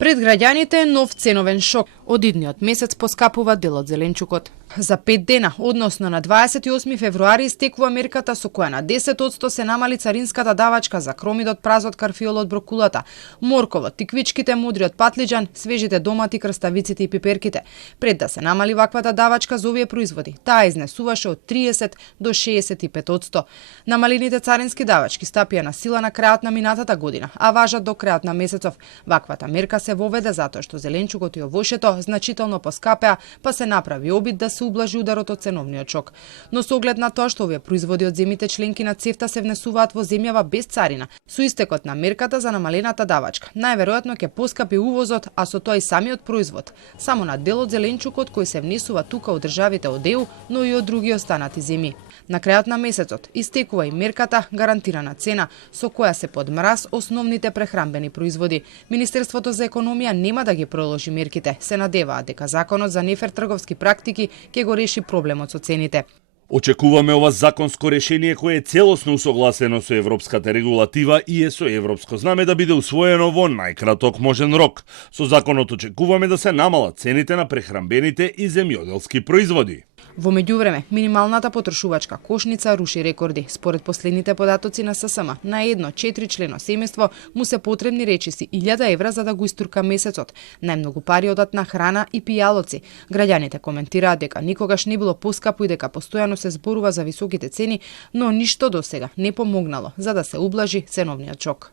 Пред граѓаните нов ценовен шок. Од идниот месец поскапува делот зеленчукот. За 5 дена, односно на 28 февруари, истекува мерката со која на 10% се намали царинската давачка за кромидот, празот, карфиолот, брокулата, морковот, тиквичките, мудриот патлиџан, свежите домати, крставиците и пиперките. Пред да се намали ваквата давачка за овие производи, таа изнесуваше од 30 до 65%. Намалените царински давачки стапија на сила на крајот на минатата година, а важат до крајот на месецов. Ваквата мерка се воведе затоа што зеленчукот и овошето значително поскапеа, па се направи обид да се ублажи ударот од ценовниот шок. Но со оглед на тоа што овие производи од земјите членки на ЦЕФТА се внесуваат во земјава без царина, со истекот на мерката за намалената давачка, најверојатно ќе поскапи увозот, а со тоа и самиот производ, само на дел од зеленчукот кој се внесува тука од државите од ЕУ, но и од други останати земји. На крајот на месецот истекува и мерката гарантирана цена, со која се под мраз основните прехранбени производи. Министерството за економија нема да ги проложи мерките. Се надеваат дека законот за нефер трговски практики ќе го реши проблемот со цените. Очекуваме ова законско решение кое е целосно усогласено со европската регулатива и е со европско знаме да биде усвоено во најкраток можен рок. Со законот очекуваме да се намалат цените на прехранбените и земјоделски производи. Во меѓувреме, минималната потрошувачка кошница руши рекорди. Според последните податоци на ССМ, на едно 4-члено семејство му се потребни речиси 1000 евра за да го истурка месецот. Најмногу пари одат на храна и пијалоци. Граѓаните коментираат дека никогаш не било поскапо и дека постојано се зборува за високите цени, но ништо досега не помогнало за да се ублажи ценовниот шок.